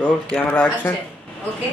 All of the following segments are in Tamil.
Roll camera action. Okay.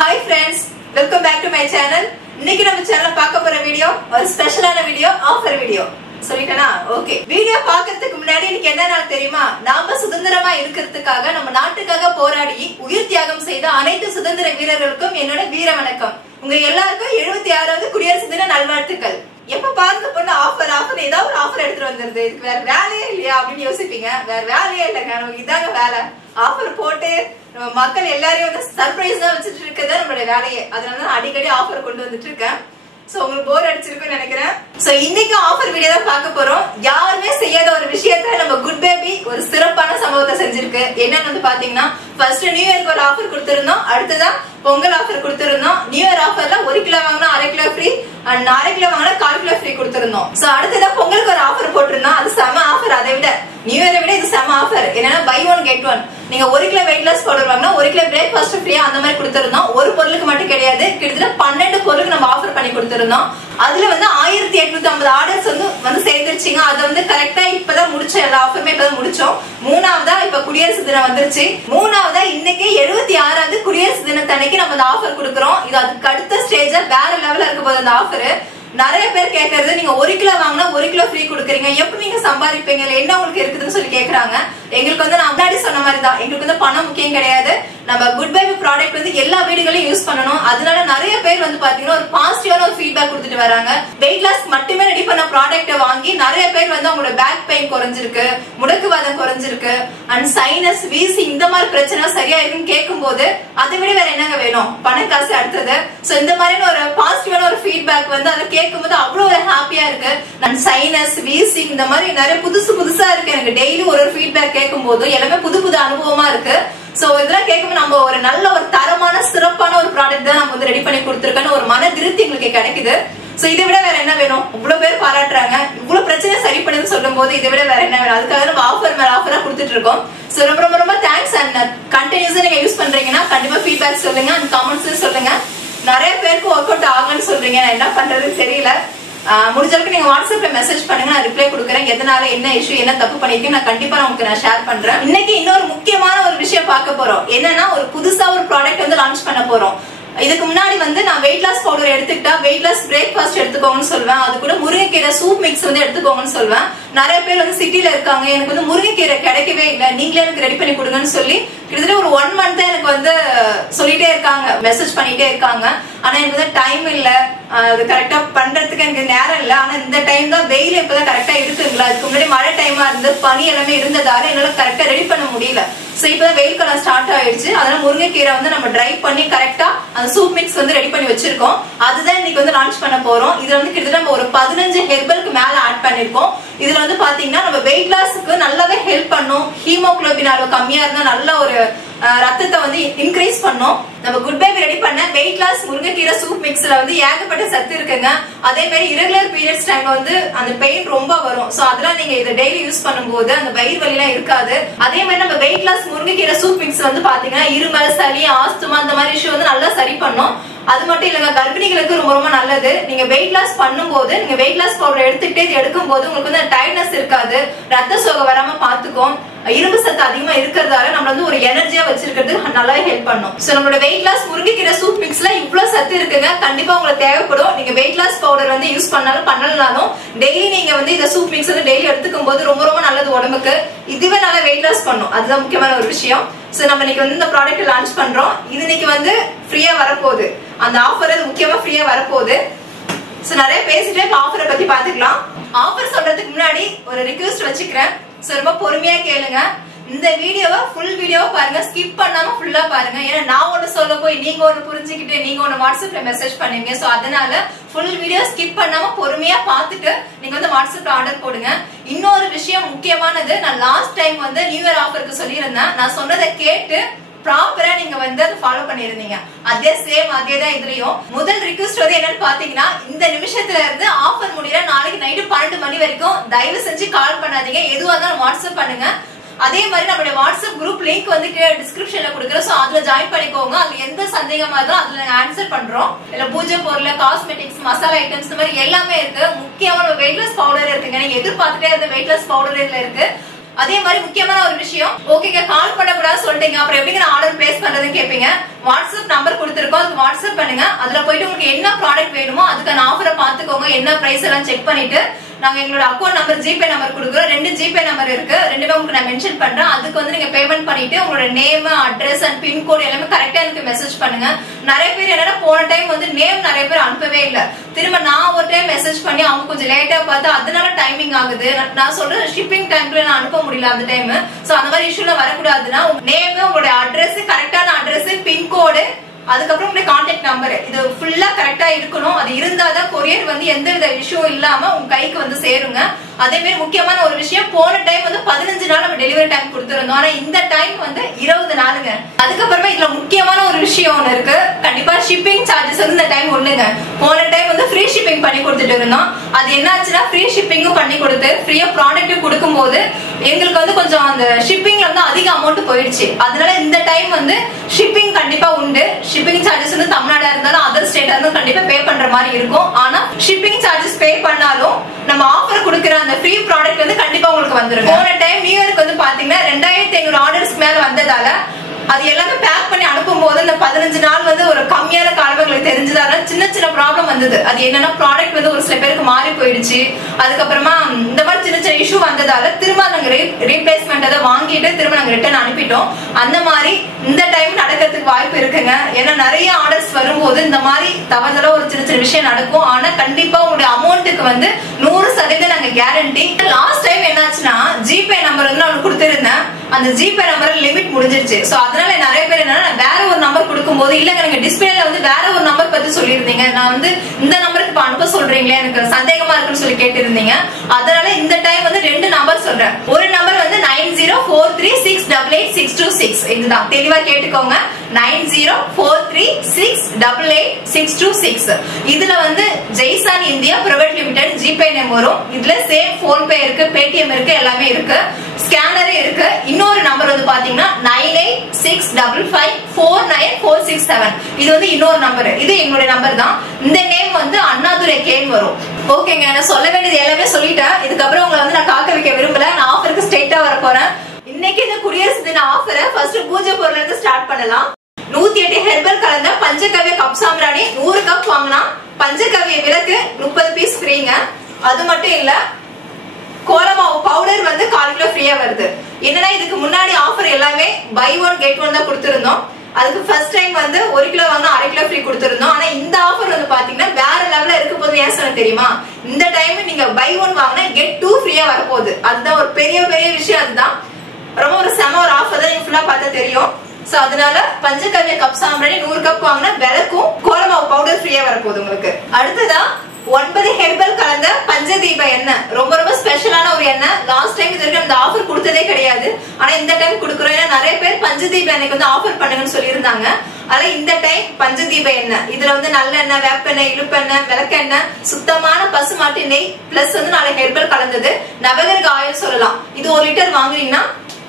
Hi friends, welcome back to my channel. இன்னைக்கு நம்ம சேனல்ல பார்க்க போற வீடியோ ஒரு ஸ்பெஷலான வீடியோ, ஆஃபர் வீடியோ. சொல்லிட்டேனா? ஓகே. வீடியோ பார்க்கிறதுக்கு முன்னாடி எனக்கு என்ன நாள் தெரியுமா? நாம சுதந்திரமா இருக்கிறதுக்காக நம்ம நாட்டுக்காக போராடி உயிர் தியாகம் செய்த அனைத்து சுதந்திர வீரர்களுக்கும் என்னோட வீர வணக்கம். உங்க எல்லாருக்கும் 76வது குடியரசு தின நல்வாழ்த்துக்கள். எப்ப பாருங்க பொண்ணு ஆஃபர் ஆஃபர் ஏதாவது ஒரு ஆஃபர் எடுத்துட்டு வந்துருது, இதுக்கு வேற வேலையே இல்லையா அப்படின்னு யோசிப்பீங்க. வேற வேலையே இல்லைங்க, நமக்கு இதாங்க வேலை. ஆஃபர் போட்டு நம்ம மக்கள் எல்லாரையும் வந்து சர்ப்ரைஸ் தான் வச்சுட்டு இருக்கதான் நம்மளுடைய வேலையே. அதனாலதான் அடிக்கடி ஆஃபர் கொண்டு வந்துட்டு இருக்கேன். சோ உங்களுக்கு போர் அடிச்சிருக்குன்னு நினைக்கிறேன். சோ இன்னைக்கு ஆஃபர் வீடியோ தான் பார்க்க போறோம். யாருமே செய்யாத ஒரு விஷயத்த நம்ம குட் பேபி ஒரு சிறப்பான சம்பவத்தை செஞ்சிருக்கு. என்னன்னு வந்து பாத்தீங்கன்னா, ஃபர்ஸ்ட் நியூ இயர்க்கு ஒரு ஆஃபர் கொடுத்திருந்தோம், அடுத்ததான் பொங்கல் ஆஃபர் கொடுத்திருந்தோம். நியூ இயர் ஆஃபர்ல 1 கிலோ வாங்கினா 1/2 கிலோ ஃப்ரீ அண்ட் 1/2 கிலோ வாங்கினா 1/4 கிலோ ஃப்ரீ கொடுத்திருந்தோம். சோ அடுத்ததான் பொங்கலுக்கு ஒரு ஆஃபர் போட்டிருந்தோம். அது செம ஆஃபர். அதை விட நியூ இயரை விட இது செம ஆஃபர். என்னன்னா பை ஒன் கெட் ஒன். நீங்க 1 கிலோ வெயிட் லாஸ் பவுடர் வாங்கினா 1 கிலோ பிரேக்ஃபாஸ்ட் ஃப்ரீயா அந்த மாதிரி கொடுத்திருந்தோம். ஒரு பொருளுக்கு மட்டும் கிடையாது, கிட்டத்தட்ட 12 பொருளுக்கு நம்ம ஆஃபர் பண்ணி கொடுத்திருந்தோம். அதுல வந்து 1850 ஆர்டர்ஸ் வந்து சேர்ந்துருச்சுங்க. அது வந்து கரெக்டா இப்பதான் முடிச்சோம். எல்லா ஆஃபருமே இப்பதான் முடிச்சோம். மூணாவதா இப்ப குடியரசு தினம் வந்துருச்சு. மூணாவதா இன்னைக்கு 76வது குடியரசு தினத்தன்னைக்கு நம்ம இந்த ஆஃபர் கொடுக்குறோம். இது அதுக்கு அடுத்த ஸ்டேஜ் வேற லெவல்ல இருக்க போகுது அந்த ஆஃபர். நிறைய பேர் கேக்குறது, நீங்க 1 கிலோ வாங்கினா 1 கிலோ ஃப்ரீ கொடுக்குறீங்க, எப்படி நீங்க சம்பாதிப்பீங்க, என்ன உங்களுக்கு இருக்குதுன்னு சொல்லி கேக்குறாங்க. எங்களுக்கு வந்து நான் முன்னாடி சொன்ன மாதிரி தான், எங்களுக்கு வந்து பணம் முக்கியம் கிடையாது. நம்ம குட் பேபி ப்ராடக்ட் வந்து எல்லா வீடுகளையும் யூஸ் பண்ணணும். அதனால நிறைய பேர் வந்து பாத்தீங்கன்னா ஒரு பாசிட்டிவான ஒரு ஃபீட்பேக் கொடுத்துட்டு வராங்க. வெயிட் லாஸ் மட்டுமே ரெடி பண்ண ப்ராடக்ட் வாங்கி நிறைய பேர் வந்து அவங்களோட பேக் பெயின் குறைஞ்சிருக்கு, முடக்குவாதம் குறைஞ்சிருக்கு, அண்ட் சைனஸ் வீசி இந்த மாதிரி பிரச்சனை சரியா இருக்குன்னு கேட்கும் போது அதை விட வேற என்னங்க வேணும், பணம் காசு அடுத்தது. சோ இந்த மாதிரி ஒரு பாசிட்டிவான ஒரு ஃபீட்பேக் வந்து அதை கேட்கும் போது அவ்வளவு ஒரு ஹாப்பியா இருக்கு. அண்ட் சைனஸ் வீசி இந்த மாதிரி நிறைய புதுசா இருக்கு. எனக்கு டெய்லி ஒரு ஃபீட்பேக் கேட்கும் போது எல்லாமே புது அனுபவமா இருக்கு. சோ இதெல்லாம் கேட்கும்போது நம்ம ஒரு நல்ல ஒரு தரமான சிறப்பான ஒரு ப்ராடக்ட் தான் நம்ம வந்து ரெடி பண்ணி கொடுத்துருக்கோன்னு ஒரு மன திருப்தி உங்களுக்கு கிடைக்குது. சோ இதை விட வேற என்ன வேணும்? இவ்வளவு பேர் பாராட்டுறாங்க, இவ்வளவு பிரச்சனை சரி பண்ணுன்னு சொல்லும் போது இதை விட வேற என்ன வேணும்? அதுக்காக நம்ம ஆஃபர் மேல ஆஃபரா கொடுத்துட்டு இருக்கோம். சோ ரொம்ப தேங்க்ஸ். அண்ட் கண்டினியூஸா நீங்க யூஸ் பண்றீங்கன்னா கண்டிப்பா ஃபீட்பேக் சொல்லுங்க அண்ட் கமெண்ட்ஸ் சொல்லுங்க. நிறைய பேருக்கு ஒர்க் அவுட் ஆகலன்னு சொல்றீங்க, நான் என்ன பண்றதுன்னு தெரியல. முடிஞ்ச அளவுக்கு நீங்க வாட்ஸ்அப்ல மெசேஜ் பண்ணுங்க, நான் ரிப்ளை கொடுக்குறேன். எதனால என்ன இஷ்யூ என்ன தப்பு பண்ணிருக்கேன் நான் கண்டிப்பா நான் ஷேர் பண்றேன். இன்னைக்கு இன்னொரு முக்கியமான ஒரு விஷயம் பார்க்க போறோம். என்னன்னா ஒரு புதுசா ஒரு ப்ராடக்ட் வந்து லான்ச் பண்ண போறோம். இதுக்கு முன்னாடி வந்து நான் வெயிட் லாஸ் பவுடர் எடுத்துக்கிட்டா வெயிட் லாஸ் பிரேக்ஃபாஸ்ட் எடுத்துக்கோங்கன்னு சொல்வேன். அது கூட முருங்கைக்கீரை சூப் மிக்ஸ் வந்து எடுத்துக்கோங்கன்னு சொல்வேன். நிறைய பேர் வந்து சிட்டில இருக்காங்க, எனக்கு வந்து முருங்கைக்கீரை கிடைக்கவே இல்லை, நீங்களே எனக்கு ரெடி பண்ணி கொடுங்கன்னு சொல்லி கிட்டத்தட்ட ஒரு 1 மந்த் எனக்கு வந்து சொல்லிட்டே இருக்காங்க, மெசேஜ் பண்ணிட்டே இருக்காங்க. ஆனா எனக்கு வந்து டைம் இல்ல, அது கரெக்டா பண்றதுக்கு எனக்கு நேரம் இல்ல. ஆனா இந்த டைம் தான் வெயில் இப்பதான் கரெக்டா இருக்குங்களா, அதுக்கு முன்னாடி மழை டைமா இருந்து பனி எல்லாமே இருந்ததால என்னால கரெக்டா ரெடி பண்ண முடியல. சோ இப்பதான் வெயில் காலம் ஸ்டார்ட் ஆயிடுச்சு. அதனால முருங்கைக்கீரை வந்து நம்ம ட்ரை பண்ணி கரெக்டா அந்த சூப் மிக்ஸ் வந்து ரெடி பண்ணி வச்சிருக்கோம். அதுதான் இன்னைக்கு வந்து லான்ச் பண்ண போறோம். இதுல வந்து கிட்டத்தட்ட நம்ம ஒரு 15 ஹெர்பலுக்கு மேல ஆட் பண்ணிருக்கோம். இதுல வந்து பாத்தீங்கன்னா நம்ம வெயிட் லாஸ்க்கு நல்லாவே ஹெல்ப் பண்ணும். ஹீமோகுளோபின் அளவு கம்மியா இருந்தா நல்ல ஒரு ரத்தத்தை வந்து இன்க்ரீஸ் பண்ணும். நம்ம குட் பேபி ரெடி பண்ண வெயிட் லாஸ் முருங்கைக்கீரை சூப் மிக்ஸ்ல வந்து ஏகப்பட்ட சத்து இருக்குங்க. அதே மாதிரி இரகுலர் பீரியட்ஸ் டைம்ல வந்து அந்த பெயின் ரொம்ப வரும். சோ அதெல்லாம் நீங்க இதை டெய்லி யூஸ் பண்ணும்போது அந்த வயிறு வலி எல்லாம் இருக்காது. அதே மாதிரி நம்ம வெயிட் லாஸ் முருங்கைக்கீரை சூப் மிக்ஸ் வந்து பாத்தீங்கன்னா இருமல், சளி, ஆஸ்துமா அந்த மாதிரி இஷ்யூ வந்து நல்லா சரி பண்ணும். அது மட்டும் இல்லங்க, கர்ப்பிணிகளுக்கு ரொம்ப நல்லது. நீங்க வெயிட் லாஸ் பண்ணும்போது நீங்க வெயிட் லாஸ் பவுடர் எடுத்துக்கிட்டே எடுக்கும் போது உங்களுக்கு வந்து டயர்ட்னஸ் இருக்காது, ரத்த சோகை வராம பாத்துக்கும். இரும்பு சத்து அதிகமா இருக்கிறதால நம்ம வந்து ஒரு எனர்ஜியா வச்சிருக்கிறது நல்லாவே ஹெல்ப் பண்ணும். சோ நம்மளோட வெயிட் லாஸ் முருங்கைக்கீரை சூப் மிக்ஸ்ல இவ்வளவு சத்து இருக்குங்க, கண்டிப்பா உங்களுக்கு தேவைப்படும். நீங்க வெயிட் லாஸ் பவுடர் வந்து யூஸ் பண்ணாலும் பண்ணலனாலும் டெய்லி நீங்க வந்து இந்த சூப் மிக்ஸ் வந்து டெய்லி எடுத்துக்கும் போது ரொம்ப நல்லது உடம்புக்கு. இதுவே நல்லா வெயிட் லாஸ் பண்ணும், அதுதான் முக்கியமான ஒரு விஷயம். சோ நம்ம இன்னைக்கு வந்து இந்த ப்ராடக்ட் லான்ச் பண்றோம். இது இன்னைக்கு வந்து ஃப்ரீயா வரப்போகுது, அந்த ஆஃபர் அது முக்கியமா ஃப்ரீயா வரப்போகுது. சோ நிறைய பேசிட்டே ஆஃபரை பத்தி பாத்துக்கலாம். ஆஃபர் சொல்றதுக்கு முன்னாடி ஒரு ரிக்வெஸ்ட் வச்சுக்கிறேன். சோ ரொம்ப பொறுமையா கேளுங்க. இந்த வீடியோவை ஃபுல் வீடியோவை பாருங்க, ஸ்கிப் பண்ணாம ஃபுல்லா பாருங்க. ஏன்னா நான் ஒண்ணு சொல்ல போய் நீங்க ஒண்ணு புரிஞ்சுக்கிட்டு நீங்க ஒண்ணு வாட்ஸ்அப்ல மெசேஜ் பண்ணுவீங்க. சோ அதனால ஃபுல் வீடியோ ஸ்கிப் பண்ணாம பொறுமையா பாத்துட்டு நீங்க வந்து வாட்ஸ்அப்ல ஆர்டர் போடுங்க. இன்னொரு விஷயம் முக்கியமானது, நான் லாஸ்ட் டைம் வந்து நியூ இயர் ஆஃபருக்கு சொல்லியிருந்தேன். நான் சொன்னதை கேட்டு ப்ராப்பரா நீங்க வந்து அதை ஃபாலோ பண்ணிருந்தீங்க. அதே சேம் அதேதான் இதுலயும். முதல் ரிக்வெஸ்ட் வந்து என்னன்னு பாத்தீங்கன்னா, இந்த நிமிஷத்துல இருந்து ஆஃபர் முடியற நாளைக்கு நைட்டு 12 மணி வரைக்கும் தயவு செஞ்சு கால் பண்ணாதீங்க, எதுவா இருந்தாலும் வாட்ஸ்அப் பண்ணுங்க. அதே மாதிரி நம்மளுடைய வாட்ஸ்அப் குரூப் லிங்க் வந்து டிஸ்கிரிப்ஷன்ல கொடுக்குறோம். சோ அதுல ஜாயின் பண்ணிக்கோங்க. அதுல எந்த சந்தேகமா இருந்தாலும் அதுல நாங்க ஆன்சர் பண்றோம். இல்ல பூஜை பொருள், காஸ்மெட்டிக்ஸ், மசாலா ஐட்டம்ஸ் இந்த மாதிரி எல்லாமே இருக்கு. முக்கியமான வெயிட் லாஸ் பவுடர் இருக்குங்க. நீங்க எதிர்பார்த்துட்டே இருந்த வெயிட் லாஸ் பவுடர் இதுல இருக்கு. அதே மாதிரி முக்கியமான ஒரு விஷயம், ஓகேங்க கால் பண்ணக்கூடாது சொல்லிட்டீங்க, அப்புறம் எப்படிங்க நான் ஆர்டர் பிளேஸ் பண்றதுன்னு கேட்பீங்க. வாட்ஸ்அப் நம்பர் கொடுத்துருக்கோம், அதுக்கு வாட்ஸ்அப் பண்ணுங்க. அதுல போயிட்டு உங்களுக்கு என்ன ப்ராடக்ட் வேணுமோ அதுக்கான ஆஃபரை பாத்துக்கோங்க, என்ன பிரைஸ் எல்லாம் செக் பண்ணிட்டு நாங்க எங்களோட அக்கௌண்ட் நம்பர் ஜிபே நம்பர் கொடுக்குறோம். 2 ஜிபே நம்பர் இருக்கு, 2மே உங்களுக்கு நான் மென்ஷன் பண்றேன். அதுக்கு வந்து நீங்க பேமெண்ட் பண்ணிட்டு உங்களோட நேம், அட்ரஸ் அண்ட் பின்கோட் எல்லாமே கரெக்டா எனக்கு மெசேஜ் பண்ணுங்க. நிறைய பேர் என்னன்னா போன டைம் வந்து நேம் நிறைய பேர் அனுப்பவே இல்ல, திரும்ப நான் ஒரு டைம் மெசேஜ் பண்ணி அவங்க கொஞ்சம் லேட்டா பார்த்து அதனால டைமிங் ஆகுது. நான் சொல்ற ஷிப்பிங் டைம்ல நான் அனுப்ப முடியல அந்த டைம். சோ அந்த மாதிரி இஷ்யூல வரக்கூடாதுன்னா நேம், உங்களோட அட்ரஸ், கரெக்டான அட்ரஸ், பின்கோடு, அதுக்கப்புறம் உங்களுடைய கான்டாக்ட் நம்பர் இது ஃபுல்லா கரெக்டா இருக்கணும். அது இருந்தாதான் கொரியர் வந்து எந்தவித இஷ்யூ இல்லாம உங்க கைக்கு வந்து சேருங்க. அதே மாதிரி முக்கியமான ஒரு விஷயம், போன டைம் வந்து 15 நாள் நம்ம டெலிவரி டைம் கொடுத்துருந்தோம், ஆனா இந்த டைம் வந்து 20 நாளுங்க. அதுக்கப்புறமா இதுல முக்கியமான ஒரு விஷயம் ஒண்ணு இருக்கு, கண்டிப்பா ஷிப்பிங் சார்ஜஸ் வந்து இந்த டைம் ஒண்ணுங்க. போன டைம் வந்து ஃப்ரீ ஷிப்பிங் பண்ணி கொடுத்துட்டு இருந்தோம், அது என்னாச்சுன்னா ஃப்ரீ ஷிப்பிங்கும் பண்ணி கொடுத்து ஃப்ரீயா ப்ராடக்ட் கொடுக்கும் போது எங்களுக்கு வந்து கொஞ்சம் அந்த ஷிப்பிங்ல வந்து அதிக அமௌண்ட் போயிடுச்சு. அதனால இந்த டைம் வந்து ஷிப்பிங் கண்டிப்பா உண்டு. ஷிப்பிங் சார்ஜஸ் வந்து தமிழ்நாடா இருந்தாலும் அதர் ஸ்டேட்டா இருந்தாலும் கண்டிப்பா பே பண்ற மாதிரி இருக்கும். ஆனா ஷிப்பிங் சார்ஜஸ் பே பண்ணாலும் நம்ம ஆஃபர் கொடுக்கிற அந்த ஃப்ரீ ப்ராடக்ட் வந்து கண்டிப்பா உங்களுக்கு வந்துரும். போன டைம் நியூ இயருக்கு வந்து பாத்தீங்கன்னா 2500 ஆர்டர்ஸ்க்கு மேல வந்ததால அது எல்லாமே பேக் பண்ணி அனுப்பும் போது இந்த 15 நாள் வந்து ஒரு கம்மியான காலம் எங்களுக்கு தெரிஞ்சதால சின்ன சின்ன ப்ராப்ளம் வந்தது. அது என்னன்னா ப்ராடக்ட் வந்து ஒரு சில பேருக்கு மாறி போயிடுச்சு. அதுக்கப்புறமா இந்த மாதிரி சின்ன சின்ன இஷ்யூ வந்ததால திரும்ப நாங்க ரீப்ளேஸ்மெண்ட் அதை வாங்கிட்டு திரும்ப நாங்க ரிட்டர்ன் அனுப்பிட்டோம். அந்த மாதிரி இந்த டைம் நடக்கிறதுக்கு வாய்ப்பு இருக்குங்க. ஏன்னா நிறைய ஆர்டர்ஸ் வரும்போது இந்த மாதிரி தவறுதலா ஒரு சின்ன சின்ன விஷயம் நடக்கும். ஆனா கண்டிப்பா உங்களுடைய அமௌண்ட்டுக்கு வந்து 100% நாங்க கேரண்டி. லாஸ்ட் டைம் என்னாச்சுன்னா ஜிபே நம்பர் வந்து நான் கொடுத்திருந்தேன், அந்த ஜிபே நம்பர் லிமிட் முடிஞ்சிருச்சு. சோ அதனால நிறைய பேர் என்னன்னா வேற ஒரு நம்பர் கொடுக்கும்போது இல்லங்க நீங்க டிஸ்பிளேல வந்து வேற ஒரு நம்பர் பத்தி சொல்லியிருந்தீங்க, நான் வந்து இந்த நம்பருக்கு இப்ப அனுப்ப சொல்றீங்களே எனக்கு சந்தேகமா இருக்குன்னு சொல்லி கேட்டிருந்தீங்க. அதனால இந்த டைம் வந்து 2 நம்பர் சொல்றேன். ஒரு நம்பர் வந்து 9043688626, இதுதான் தெளிவா கேட்டுக்கோங்க. 9043688626. இதுல வந்து ஜெய்சான் India private limited GPay name வரும். இதுல சேம் போன்பே இருக்கு, பேடிஎம் இருக்கு, எல்லாமே இருக்கு, ஸ்கேனரே இருக்கு. இன்னொரு நம்பர் வந்து பாத்தீங்கன்னா 9865549467. இது வந்து இன்னொரு நம்பர், இது எங்களுடைய நம்பர் தான். இந்த நேம் வந்து அண்ணாதுரை கேன் வரும். ஓகேங்க, நான் சொல்ல வேண்டியது எல்லாமே சொல்லிட்டேன். இதுக்கப்புறம் உங்களை வந்து நான் காக்க வைக்க விரும்பல, நான் ஆஃபருக்கு ஸ்ட்ரெயிட்டா வர போறேன். இன்னைக்கு இந்த குடியரசு தின ஆஃபரை ஃபர்ஸ்ட் பூஜை பொருள்ல இருந்து ஸ்டார்ட் பண்ணலாம். 108 ஹெர்பல் கலந்த பஞ்சகவ்ய கப் சாம்பிராணி 100 கப் வாங்கினா பஞ்சகவ்ய விளக்கு 30 பீஸ் ஃப்ரீங்க. அது மட்டும் இல்ல, கோலமாவு பவுடர் வந்து 1/4 கிலோ ஃப்ரீயா வருது. என்னன்னா இதுக்கு முன்னாடி ஆஃபர் எல்லாமே பை 1 கெட் 1 தான் கொடுத்திருந்தோம். அதுக்கு ஃபர்ஸ்ட் டைம் வந்து 1 கிலோ வாங்கினா 1/2 கிலோ ஃப்ரீ கொடுத்திருந்தோம். ஆனா இந்த ஆஃபர் வந்து பாத்தீங்கன்னா வேற லெவல்ல இருக்க போது. ஏன் சொன்ன தெரியுமா? இந்த டைம் நீங்க பை 1 வாங்கினா கெட் 2 ஃப்ரீயா வர போகுது. அதுதான் ஒரு பெரிய விஷயம். அதுதான் ரொம்ப ஒரு செம ஒரு ஆஃபர் தான், நீங்க ஃபுல்லா பார்த்தா தெரியும். சோ அதனால பஞ்சகவ்ய கப் சாம்பிராணி 100 கப் வாங்கினா விளக்கும் கோலமாவு பவுடர் ஃப்ரீயா வர போகுது உங்களுக்கு. அடுத்ததா 9 ஹெர்பல் கலந்த பஞ்சதீப எண்ணெய், ரொம்ப ஸ்பெஷலான ஒரு எண்ணெய். லாஸ்ட் டைம் இது வரைக்கும் அந்த ஆஃபர் கொடுத்ததே கிடையாது, ஆனா இந்த டைம் கொடுக்குறோம். ஏன்னா நிறைய பேர் பஞ்சதீப எண்ணெய்க்கு வந்து ஆஃபர் பண்ணுங்கன்னு சொல்லியிருந்தாங்க. ஆனா இந்த டைம் பஞ்சதீப எண்ணெய், இதுல வந்து நல்லெண்ணெய், வேப்பெண்ணெய், இழுப்பெண்ணெய், விளக்கெண்ணெய், சுத்தமான பசுமாட்டு நெய் பிளஸ் வந்து 4 ஹெர்பல் கலந்தது, நவகிரக ஆயில் சொல்லலாம். இது 1 லிட்டர் வாங்குறீங்கன்னா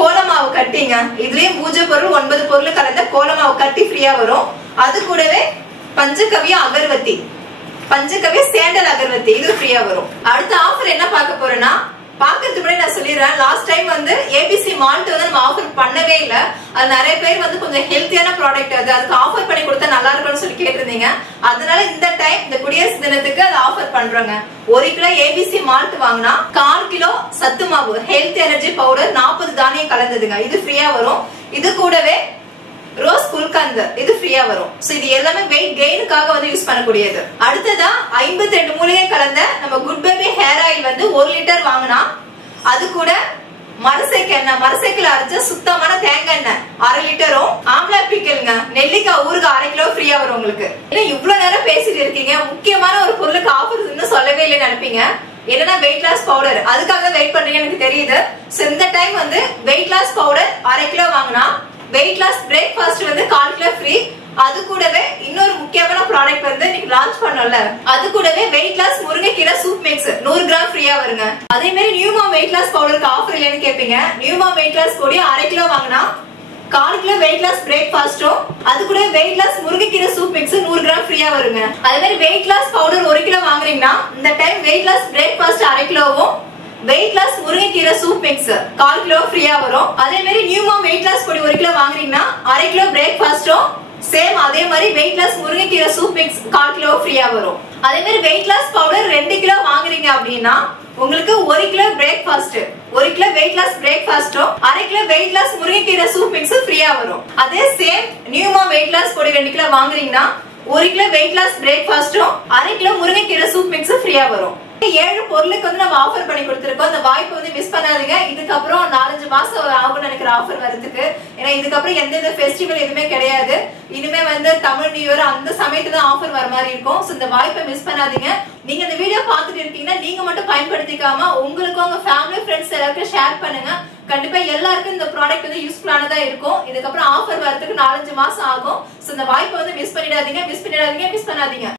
கோலமாவு கட்டிங்க, இதுலயும் பூஜை பொருள் 9 பொருள் கலந்த கோலமாவு கட்டி ஃப்ரீயா வரும். அது கூடவே பஞ்சகவ்ய அகர்வத்தி, பஞ்சகவ்ய சேண்டல் அகர்வத்தி இது ஃப்ரீயா வரும். அடுத்த ஆஃபர் என்ன பார்க்க போறேன்னா, பாக்கிறதுக்கு முன்னாடி நான் சொல்லிடுறேன், லாஸ்ட் டைம் வந்து ஏபிசி மால்ட் வந்து நம்ம ஆஃபர் பண்ணவே இல்லை. அது நிறைய பேர் வந்து கொஞ்சம் ஹெல்த்தியான ப்ராடக்ட், அதுக்கு ஆஃபர் பண்ணி கொடுத்தா நல்லா இருக்கும்னு சொல்லி கேட்டிருந்தீங்க. அதனால இந்த டைம் இந்த குடியரசு தினத்துக்கு அது ஆஃபர் பண்றோங்க. 1 கிலோ ஏபிசி மால்ட் வாங்கினா 1/4 கிலோ சத்து மாவு ஹெல்த் எனர்ஜி பவுடர் 40 தானியம் கலந்ததுங்க, இது ஃப்ரீயா வரும். இது கூடவே ரோஸ் குல்கந்த் இது ஃப்ரீயா வரும். சோ இது எல்லாமே வெயிட் கெயினுக்காக வந்து யூஸ் பண்ணக்கூடியது. அடுத்ததா 52 மூலிகை கலந்த நம்ம குட் பேபி ஹேர் ஆயில் வந்து 1 லிட்டர் வாங்கினா அது கூட மரசைக்கிள் அரைச்ச சுத்தமான தேங்காய் எண்ணெய் 1/2 லிட்டரும், ஆம்லா பிக்கல்ங்க நெல்லிக்காய் ஊறுகாய் 1/2 கிலோ ஃப்ரீயா வரும் உங்களுக்கு. ஏன்னா இவ்வளவு நேரம் பேசிட்டு இருக்கீங்க, முக்கியமான ஒரு பொருளுக்கு ஆஃபர் இன்னும் சொல்லவே இல்லைன்னு நினைப்பீங்க. என்னன்னா வெயிட் லாஸ் பவுடர், அதுக்காக வெயிட் பண்றீங்க எனக்கு தெரியுது. சோ இந்த டைம் வந்து வெயிட் லாஸ் பவுடர் 1/2 கிலோ வாங்கினா வெயிட் லாஸ் பிரேக்ஃபாஸ்ட் வந்து 1/4 கிலோ ஃப்ரீ. அது கூடவே இன்னொரு முக்கியமான ப்ராடக்ட் வந்து நீங்க லான்ச் பண்ணல, அது கூடவே வெயிட் லாஸ் முருங்கைக்கீரை சூப் மிக்ஸ் 100 கிராம் ஃப்ரீயா வருங்க. அதே மாதிரி நியூமா வெயிட் லாஸ் பவுடருக்கு ஆஃபர் இல்லைன்னு கேட்பீங்க. நியூமா வெயிட் லாஸ் பொடி 1/2 கிலோ வாங்கினா 1/4 கிலோ வெயிட் லாஸ் பிரேக்ஃபாஸ்டும் அது கூட வெயிட் லாஸ் முருங்கைக்கீரை சூப் மிக்ஸ் 100 கிராம் ஃப்ரீயா வருங்க. அதே மாதிரி வெயிட் லாஸ் பவுடர் 1 கிலோ வாங்குறீங்கன்னா இந்த டைம் வெயிட் லாஸ் பிரேக்ஃபாஸ்ட் 1/2 கிலோவும் வெயிட் லாஸ் முருங்கைக்கீரை சூப் மிக்ஸ் 1/4 கிலோ ஃப்ரீயா வரும். அதே மாதிரி நியூ மாம் வெயிட் லாஸ் பொடி 1 கிலோ வாங்குறீங்கன்னா 1/2 கிலோ பிரேக்ஃபாஸ்டும் சேம் அதே மாதிரி வெயிட் லாஸ் முருங்கைக்கீரை சூப் மிக்ஸ் 1/4 கிலோ ஃப்ரீயா வரும். அதே மாதிரி வெயிட் லாஸ் பவுடர் 2 கிலோ வாங்குறீங்க அப்படின்னா உங்களுக்கு 1 kilo breakfast 1 kilo weight loss பிரேக்ஃபாஸ்டும் 1/2 கிலோ வெயிட் லாஸ் முருங்கைக்கீரை சூப் மிக்ஸ் ஃப்ரீயா வரும். அதே same new mom weight loss பொடி 2 கிலோ வாங்குறீங்கன்னா 1 கிலோ வெயிட் லாஸ் பிரேக்ஃபாஸ்டும் 1/2 கிலோ முருங்கைக்கீரை சூப் மிக்ஸ் ஃப்ரீயா வரும். 7 பொருளுக்கு வந்து நம்ம ஆஃபர் பண்ணி கொடுத்திருக்கோம். அந்த வாய்ப்பை வந்து மிஸ் பண்ணாதீங்க. இதுக்கப்புறம் 4-5 மாசம் ஆகும்னு நினைக்கிற ஆஃபர் வரதுக்கு. ஏன்னா இதுக்கப்புறம் எந்த ஃபெஸ்டிவல் எதுவுமே கிடையாது. இனிமே வந்து தமிழ் நியூ இயர் அந்த சமயத்துல தான் ஆஃபர் வர மாதிரி இருக்கும். சோ இந்த வாய்ப்பை மிஸ் பண்ணாதீங்க. நீங்க இந்த வீடியோ பார்த்துட்டு இருக்கீங்கன்னா நீங்க மட்டும் பயன்படுத்திக்காம உங்களுக்கு உங்க ஃபேமிலி ஃப்ரெண்ட்ஸ் எல்லாருக்கும் ஷேர் பண்ணுங்க. கண்டிப்பா எல்லாருக்கும் இந்த ப்ராடக்ட் வந்து யூஸ்ஃபுல்லானதா இருக்கும். இதுக்கப்புறம் ஆஃபர் வரதுக்கு 4-5 மாசம் ஆகும். சோ இந்த வாய்ப்பை வந்து மிஸ் பண்ணிடாதீங்க.